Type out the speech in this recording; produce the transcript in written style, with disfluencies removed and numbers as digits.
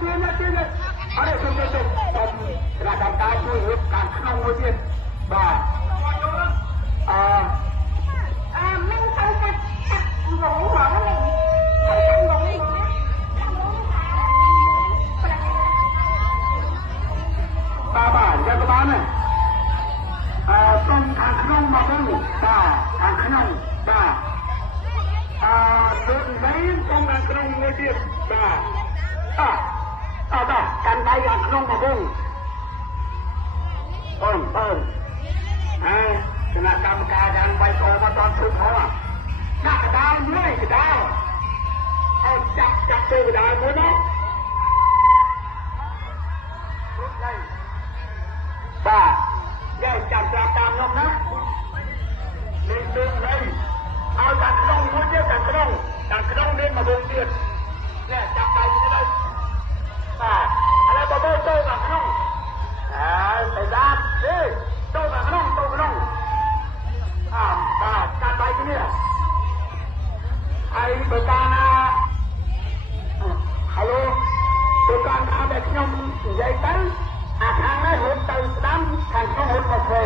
ទៀតអរគុណទៅសូមរាជការជួយរៀបការក្នុងមួយទៀតបាទមិនទៅកាត់វងហ្មងនេះទៅកាត់វងនេះបាទយ៉ាងក៏បានដែរសូមខាងក្នុងមកវិញបាទខាងក្នុងបាទលើកនេះសូមខាងក្នុងមួយទៀតបាទបាទកាន់ដៃខាងក្នុងមកវិញអូនគណៈកម្មការយ៉ាងបាយកោមកតធ្វើផងដាក់កដាលមួយកដាលឲ្យចាប់ទៅកដាលមួយណាបាទយកចាប់តាមខ្ញុំណាលេងនេះឲ្យខាងក្នុងមួយទៀតខាងក្នុងមានមកវិញទៀតនេះចាប់ដៃទៅបាទឥឡូវបើចូលខាងក្នុងទៅដាបទេចូលខាងក្នុងបាទកាត់ដៃគ្នាហើយបើកាលណាហៅបើកាលណាដែលខ្ញុំនិយាយទៅអាខាងនេះរត់ទៅស្ដាំខាងក្នុងរត់មកធ្វើ